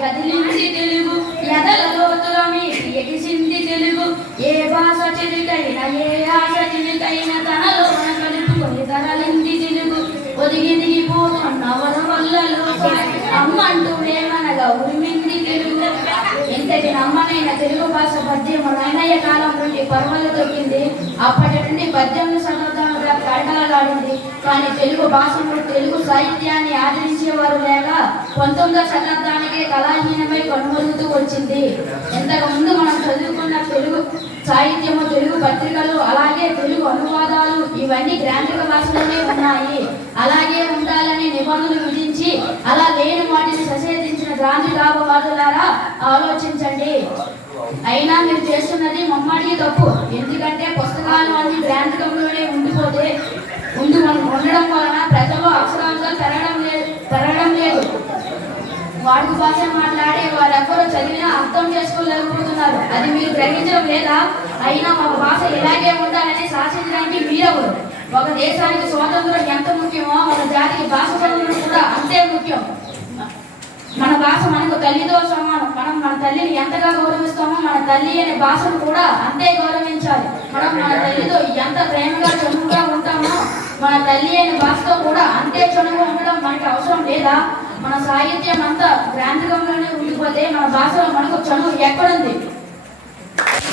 గదిలించి తెలుగు ఎదల లోతుల మీకు ఎగిసింది తెలుగు. ఏ భాష చిలుకైనా ఏ ఆశ చిలుకైనా తనలోన కలుపుకొని తరలింది తెలుగు. ఒదిగిదిగిపోతున్న వరవల్లలో అమ్మంటూ వేమనగా ఉరిమింది తెలుగు. ఇంతటి నమ్మనైన తెలుగు భాష పద్యం మన అన్నయ్య కాలం నుండి పర్వలు తొక్కింది. అప్పటి నుండి 18 శతాబ్దాలుగా కడకలలాడింది. కానీ తెలుగు భాషను తెలుగు సాహిత్యాన్ని ఆదరించేవారు లేక 19వ శతాబ్దానికే కళాహీనమై కొనుగోలుతూ వచ్చింది. ఇంతకుముందు మనం చదువుకున్న తెలుగు సాహిత్యము, తెలుగు పత్రికలు, అలాగే తెలుగు అనువాదాలు ఇవన్నీ గ్రాంథిక భాషలోనే ఉన్నాయి. అలాగే ఉండాలని నిబంధనలు విధించి అలా లేని వాటిని ససేధించిన గ్రాంథికావాదులారా ఆలోచించండి. అయినా మీరు చేస్తున్నది మమ్మడికి తప్పు. ఎందుకంటే పుస్తకాలు అన్ని గ్రాంథికంలోనే ఉండడం వలన ప్రజలు అక్షరాంశాలు పెరగడం లేదు. వాడుక భాష మాట్లాడే వారెవ్వరూ చదివినా అర్థం చేసుకోలేకపోతున్నారు. అది మీరు గ్రహించడం లేదా? అయినా ఒక భాష ఇలాగే ఉండాలని శాసించడానికి మీరెవరు? ఒక దేశానికి స్వాతంత్రం ఎంత ముఖ్యమో మన జాతికి భాష స్వాతంత్రం కూడా అంతే ముఖ్యం. మన భాష మనకు తల్లితో సమానం. మనం మన తల్లిని ఎంతగా గౌరవిస్తామో మన తల్లి అనే భాషను కూడా అంతే గౌరవించాలి. మనం మన తల్లితో ఎంత ప్రేమగా చనువుగా ఉంటామో మన తల్లి అనే భాషతో కూడా అంతే చనువుగా ఉండడం మనకి అవసరం లేదా? మన సాహిత్యం అంతా గ్రాంథికంలోనే ఉండిపోతే మన భాషలో మనకు చనువు ఎక్కడుంది?